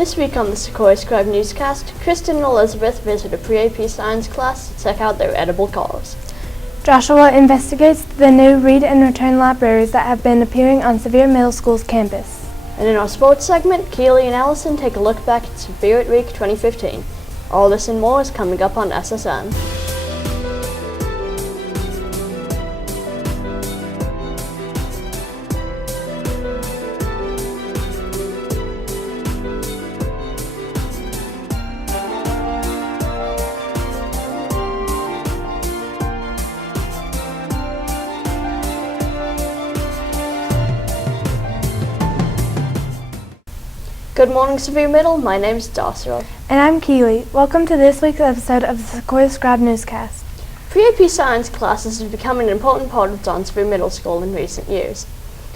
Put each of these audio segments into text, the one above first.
This week on the Sequoyah Scribe Newscast, Kristin and Elizabeth visit a pre-AP science class to check out their edible cars. Joshua investigates the new read and return libraries that have been appearing on Sevier Middle School's campus. And in our sports segment, Keely and Allison take a look back at Spirit Week 2015. All this and more is coming up on SSN. Good morning, Sevier Middle. My name is Joshua. And I'm Keely. Welcome to this week's episode of the Sequoyah Scribe Newscast. Pre-AP science classes have become an important part of John Sevier Middle School in recent years.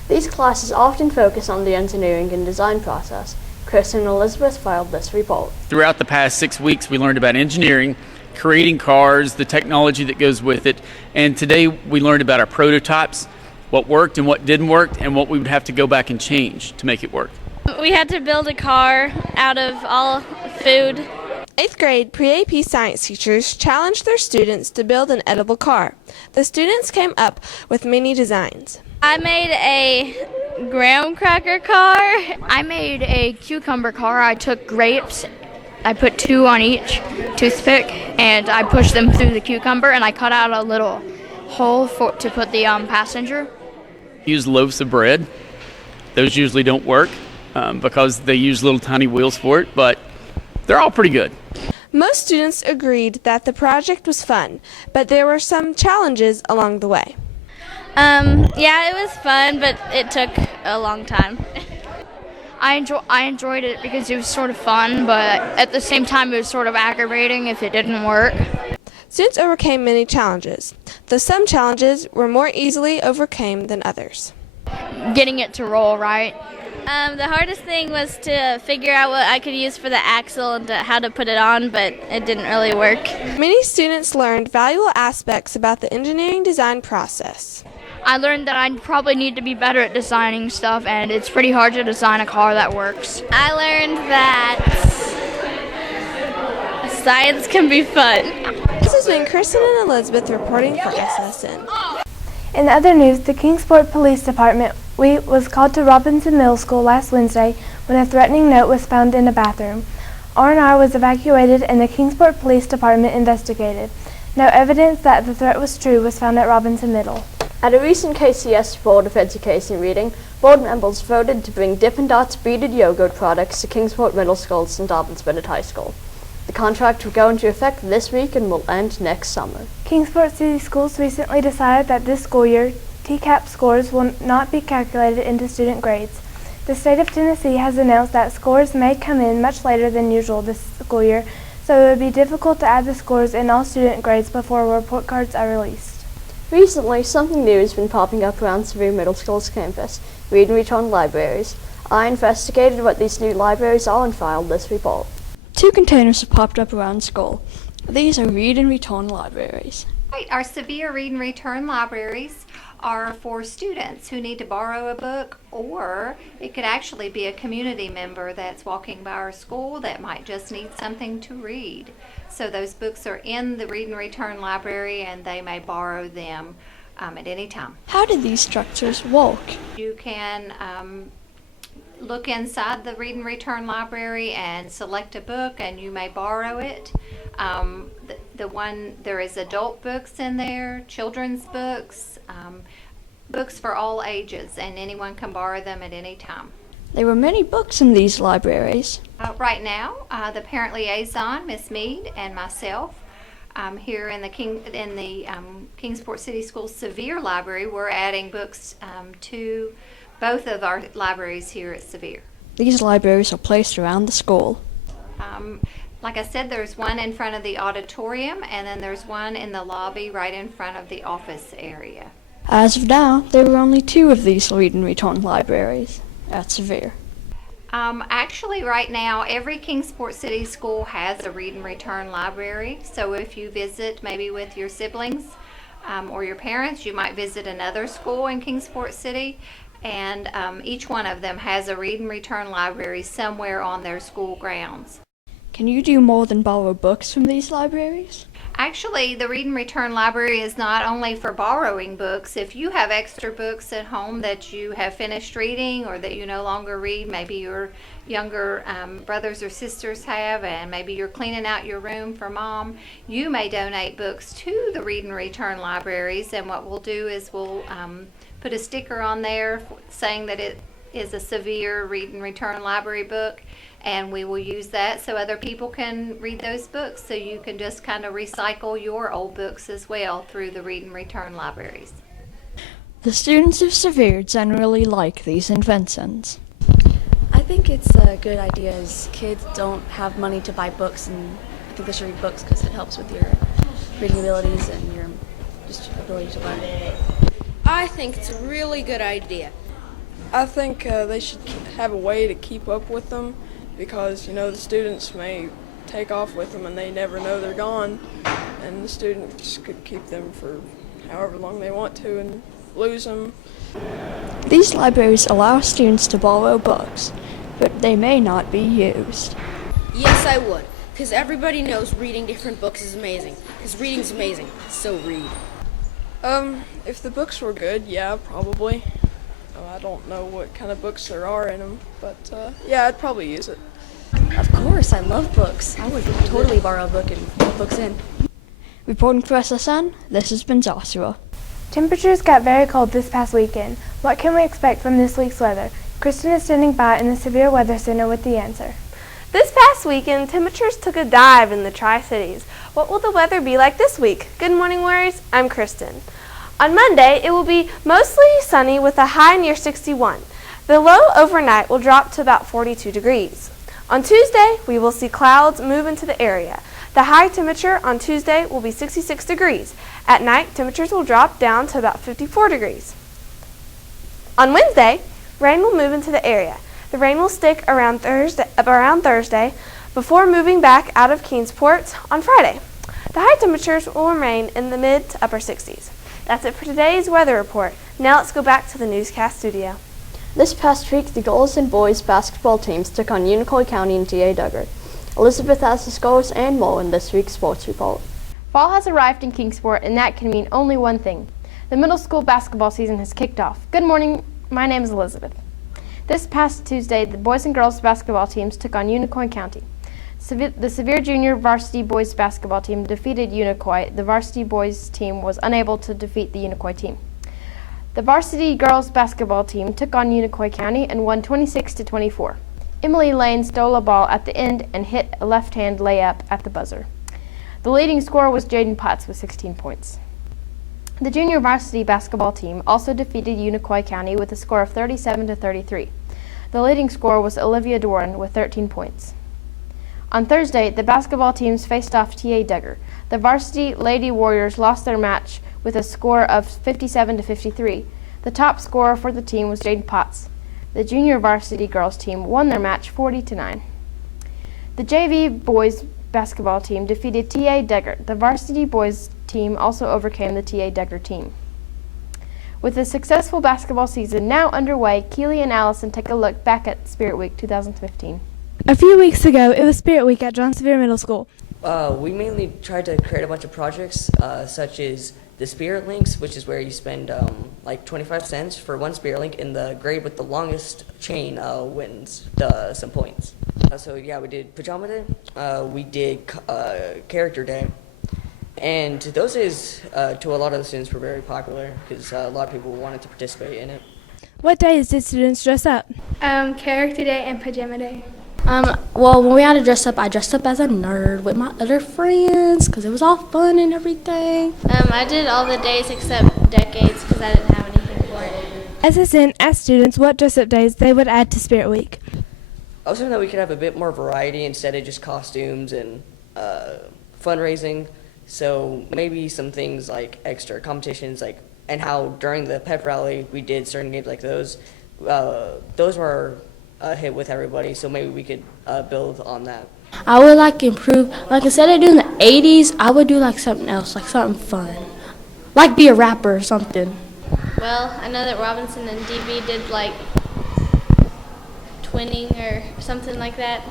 These classes often focus on the engineering and design process. Kristin and Elizabeth filed this report. Throughout the past 6 weeks, we learned about engineering, creating cars, the technology that goes with it, and today we learned about our prototypes, what worked and what didn't work, and what we would have to go back and change to make it work. We had to build a car out of all food. 8th grade pre-AP science teachers challenged their students to build an edible car. The students came up with many designs. I made a graham cracker car. I made a cucumber car. I took grapes. I put 2 on each toothpick, and I pushed them through the cucumber, and I cut out a little hole to put the passenger. Use loaves of bread. Those usually don't work because they use little tiny wheels for it, but they're all pretty good. Most students agreed that the project was fun, but there were some challenges along the way. Yeah, it was fun, but it took a long time. I enjoyed it because it was sort of fun, but at the same time it was sort of aggravating if it didn't work. Students overcame many challenges, though some challenges were more easily overcome than others. Getting it to roll right. The hardest thing was to figure out what I could use for the axle and how to put it on, but it didn't really work. Many students learned valuable aspects about the engineering design process. I learned that I probably need to be better at designing stuff, and it's pretty hard to design a car that works. I learned that science can be fun. This has been Kristin and Elizabeth reporting for SSN. In other news, the Kingsport Police Department was called to Robinson Middle School last Wednesday when a threatening note was found in a bathroom. R&R was evacuated and the Kingsport Police Department investigated. No evidence that the threat was true was found at Robinson Middle. At a recent KCS Board of Education meeting, board members voted to bring Dippin' Dots beaded yogurt products to Kingsport Middle School St. Albans Bennett High School. The contract will go into effect this week and will end next summer. Kingsport City Schools recently decided that this school year, TCAP scores will not be calculated into student grades. The state of Tennessee has announced that scores may come in much later than usual this school year, so it would be difficult to add the scores in all student grades before report cards are released. Recently, something new has been popping up around Sevier Middle School's campus, read and return libraries. I investigated what these new libraries are and filed this report. 2 containers have popped up around school. These are read and return libraries. Right, our Sevier Read and Return libraries are for students who need to borrow a book, or it could actually be a community member that's walking by our school that might just need something to read. So those books are in the Read and Return library and they may borrow them at any time. How do these structures work? You can look inside the Read and Return library and select a book and you may borrow it. There is adult books in there, children's books, books for all ages, and anyone can borrow them at any time. There were many books in these libraries. Right now, the parent liaison, Miss Mead, and myself, here in the Kingsport City Schools Sevier Library, we're adding books to both of our libraries here at Sevier. These libraries are placed around the school. Like I said, there's one in front of the auditorium, and then there's one in the lobby right in front of the office area. As of now, there are only 2 of these read and return libraries at Sevier. Actually, right now, every Kingsport City school has a read and return library. So if you visit maybe with your siblings or your parents, you might visit another school in Kingsport City and each one of them has a read and return library somewhere on their school grounds. Can you do more than borrow books from these libraries? Actually, the Read and Return Library is not only for borrowing books. If you have extra books at home that you have finished reading or that you no longer read, maybe your younger brothers or sisters have, and maybe you're cleaning out your room for mom, you may donate books to the Read and Return Libraries, and what we'll do is we'll put a sticker on there saying that it is a severe Read and Return Library book, and we will use that so other people can read those books, so you can just kind of recycle your old books as well through the Read and Return Libraries. The students of Sevier generally like these inventions. I think it's a good idea as kids don't have money to buy books, and I think they should read books because it helps with your reading abilities and your just ability to learn. I think it's a really good idea. I think they should have a way to keep up with them, because, the students may take off with them and they never know they're gone, and the students could keep them for however long they want to and lose them. These libraries allow students to borrow books, but they may not be used. Yes, I would, because everybody knows reading different books is amazing, because reading's amazing, so read. If the books were good, yeah, probably. I don't know what kind of books there are in them, but yeah, I'd probably use it. Of course, I love books. I would totally borrow a book and put books in. Reporting for SSN, this has been Joshua. Temperatures got very cold this past weekend. What can we expect from this week's weather? Kristin is standing by in the Severe Weather Center with the answer. This past weekend, temperatures took a dive in the Tri-Cities. What will the weather be like this week? Good morning, Warriors. I'm Kristin. On Monday, it will be mostly sunny with a high near 61. The low overnight will drop to about 42 degrees. On Tuesday, we will see clouds move into the area. The high temperature on Tuesday will be 66 degrees. At night, temperatures will drop down to about 54 degrees. On Wednesday, rain will move into the area. The rain will stick around Thursday before moving back out of Kingsport on Friday. The high temperatures will remain in the mid to upper 60s. That's it for today's weather report. Now let's go back to the newscast studio. This past week, the girls and boys basketball teams took on Unicoi County and T.A. Duggar. Elizabeth has the scores and more in this week's sports report. Fall has arrived in Kingsport, and that can mean only one thing. The middle school basketball season has kicked off. Good morning, my name is Elizabeth. This past Tuesday, the boys and girls basketball teams took on Unicoi County. The Sevier Junior varsity boys basketball team defeated Unicoi. The varsity boys team was unable to defeat the Unicoi team. The varsity girls basketball team took on Unicoi County and won 26-24. Emily Lane stole a ball at the end and hit a left-hand layup at the buzzer. The leading scorer was Jaden Potts with 16 points. The junior varsity basketball team also defeated Unicoi County with a score of 37-33. The leading scorer was Olivia Doran with 13 points. On Thursday, the basketball teams faced off T.A. Duggar. The varsity Lady Warriors lost their match with a score of 57-53. The top scorer for the team was Jaden Potts. The junior varsity girls team won their match 40-9. The JV boys basketball team defeated T.A. Duggar. The varsity boys team also overcame the T.A. Duggar team. With a successful basketball season now underway, Keely and Allison take a look back at Spirit Week 2015. A few weeks ago, it was Spirit Week at John Sevier Middle School. We mainly tried to create a bunch of projects, such as the Spirit Links, which is where you spend like 25 cents for one Spirit Link, and the grade with the longest chain wins some points. So yeah, we did Pajama Day, we did Character Day, and those days to a lot of the students were very popular because a lot of people wanted to participate in it. What days did students dress up? Character Day and Pajama Day. Well, when we had to dress up, I dressed up as a nerd with my other friends because it was all fun and everything. I did all the days except decades because I didn't have anything for it. SSN asked students what dress-up days they would add to Spirit Week. I was hoping that we could have a bit more variety instead of just costumes and fundraising. So maybe some things like extra competitions, like and how during the pep rally we did certain games like those. Those were a hit with everybody, so maybe we could build on that. I would improve, instead of doing the 80s, I would do something else, something fun. Be a rapper or something. Well, I know that Robinson and DB did like twinning or something like that.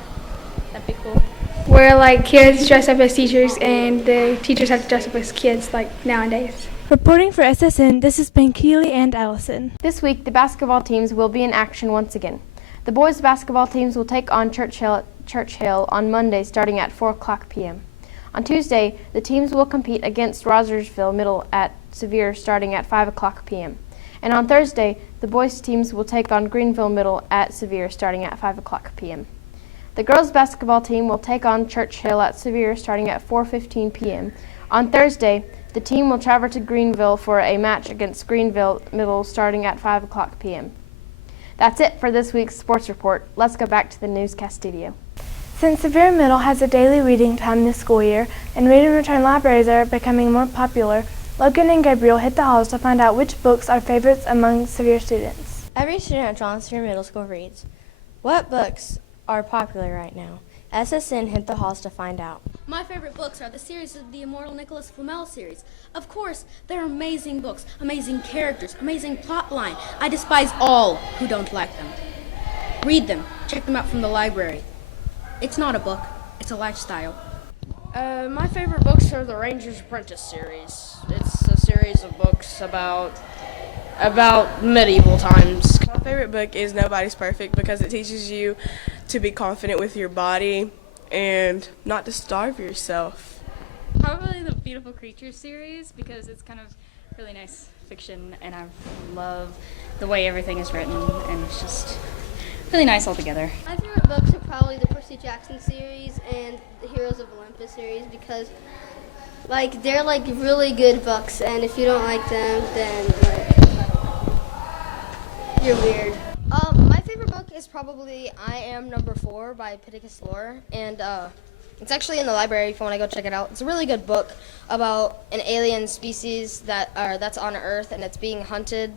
That'd be cool. Where like kids dress up as teachers and the teachers have to dress up as kids like nowadays. Reporting for SSN, this has been Keely and Allison. This week, the basketball teams will be in action once again. The boys' basketball teams will take on Church Hill on Monday starting at 4 o'clock p.m. On Tuesday, the teams will compete against Rogersville Middle at Sevier starting at 5 o'clock p.m. And on Thursday, the boys' teams will take on Greenville Middle at Sevier starting at 5 o'clock p.m. The girls' basketball team will take on Church Hill at Sevier starting at 4:15 p.m. On Thursday, the team will travel to Greenville for a match against Greenville Middle starting at 5 o'clock p.m. That's it for this week's sports report. Let's go back to the newscast studio. Since Sevier Middle has a daily reading time this school year and read and return libraries are becoming more popular, Logan and Gabriel hit the halls to find out which books are favorites among Sevier students. Every student at John Sevier Middle School reads. What books are popular right now? SSN hit the halls to find out. My favorite books are the series of the Immortal Nicholas Flamel series. Of course, they're amazing books, amazing characters, amazing plot line. I despise all who don't like them. Read them. Check them out from the library. It's not a book. It's a lifestyle. My favorite books are the Ranger's Apprentice series. It's a series of books about medieval times. My favorite book is Nobody's Perfect because it teaches you to be confident with your body and not to starve yourself. Probably the Beautiful Creatures series because it's kind of really nice fiction and I love the way everything is written and it's just really nice altogether. My favorite books are probably the Percy Jackson series and the Heroes of Olympus series because like they're like really good books and if you don't like them then like you're weird. My favorite book is probably I Am Number 4 by Pittacus Lore, and it's actually in the library if you want to go check it out. It's a really good book about an alien species that's on Earth and it's being hunted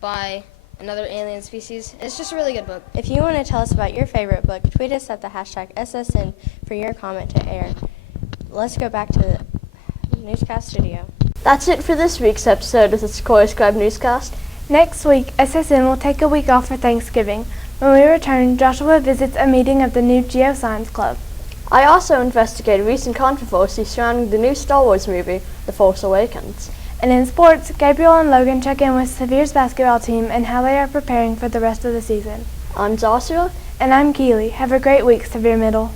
by another alien species. It's just a really good book. If you want to tell us about your favorite book, tweet us at the hashtag SSN for your comment to air. Let's go back to the newscast studio. That's it for this week's episode of the Sequoyah Scribe Newscast. Next week, SSN will take a week off for Thanksgiving. When we return, Joshua visits a meeting of the new Geoscience Club. I also investigate recent controversy surrounding the new Star Wars movie, The Force Awakens. And in sports, Gabriel and Logan check in with Sevier's basketball team and how they are preparing for the rest of the season. I'm Joshua. And I'm Keely. Have a great week, Sevier Middle.